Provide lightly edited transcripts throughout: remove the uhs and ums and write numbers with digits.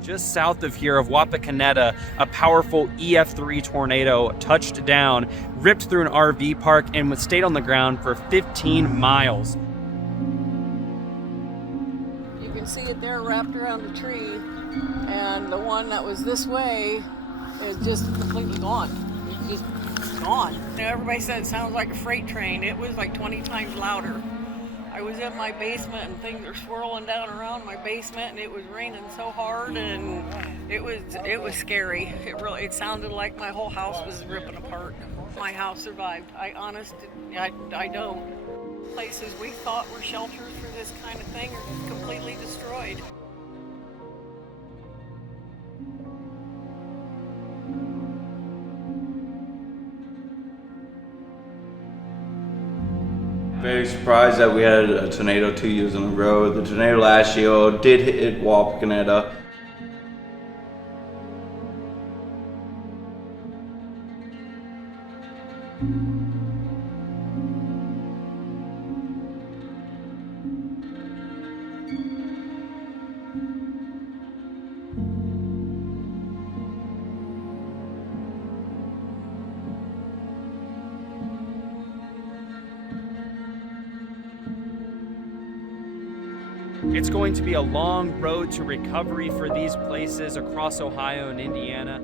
Just south of here of Wapakoneta, a powerful EF3 tornado touched down, ripped through an RV park, and stayed on the ground for 15 miles. You can see it there wrapped around the tree, and the one that was this way is just completely gone. It's just gone. Everybody said it sounds like a freight train. It was like 20 times louder. I was in my basement and things are swirling down around my basement, and it was raining so hard, and it was scary. It sounded like my whole house was ripping apart. My house survived. I don't. Places we thought were shelters for this kind of thing are just completely destroyed. Very surprised that we had a tornado 2 years in a row. The tornado last year did hit Wapakoneta. It's going to be a long road to recovery for these places across Ohio and Indiana.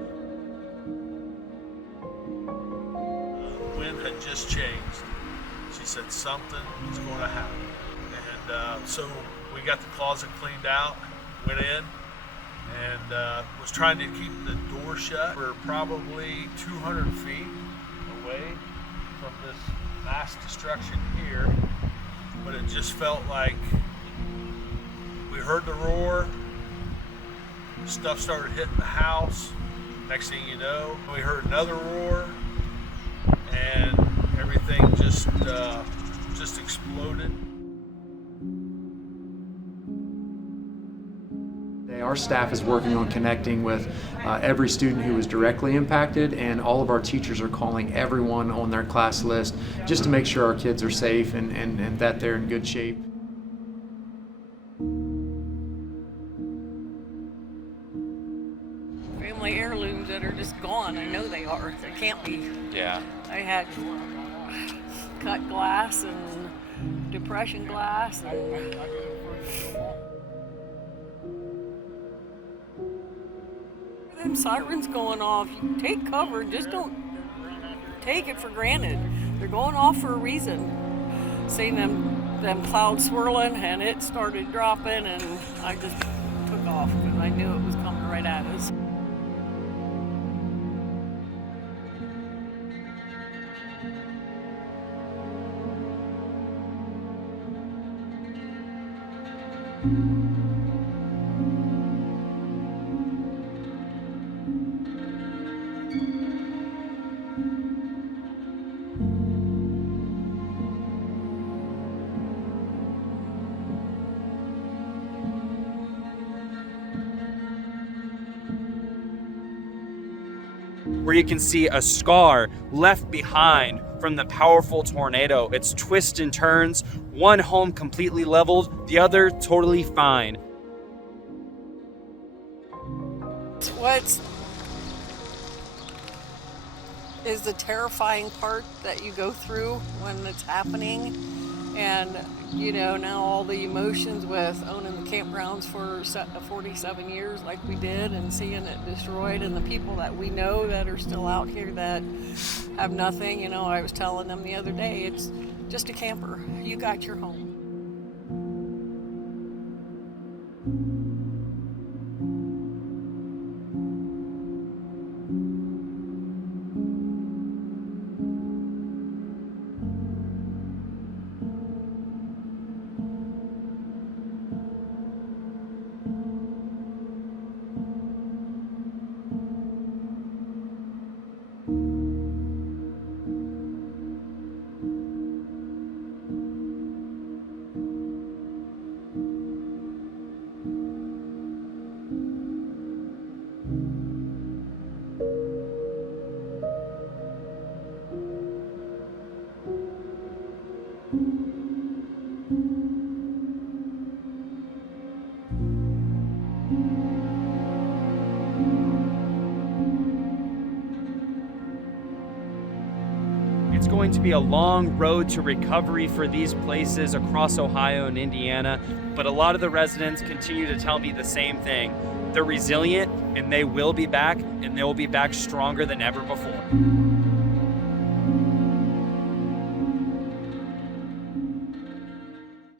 The wind had just changed. She said something was going to happen. And so we got the closet cleaned out, went in, and was trying to keep the door shut. We're probably 200 feet away from this mass destruction here, but it just felt like we heard the roar, stuff started hitting the house. Next thing you know, we heard another roar, and everything just exploded. Our staff is working on connecting with every student who was directly impacted, and all of our teachers are calling everyone on their class list just to make sure our kids are safe and that they're in good shape. Family heirlooms that are just gone. I know they are. They can't be. Yeah. I had cut glass and depression glass. Them sirens going off. You take cover. Just don't take it for granted. They're going off for a reason. Seeing them clouds swirling, and it started dropping, and I just took off because I knew it was coming right at us. Where you can see a scar left behind from the powerful tornado. It's twists and turns, one home completely leveled, the other totally fine. What is the terrifying part that you go through when it's happening? And, you know, now all the emotions with owning the campgrounds for 47 years like we did, and seeing it destroyed, and the people that we know that are still out here that have nothing. You know, I was telling them the other day, it's just a camper. You got your home. It's going to be a long road to recovery for these places across Ohio and Indiana, but a lot of the residents continue to tell me the same thing. They're resilient and they will be back, and they will be back stronger than ever before.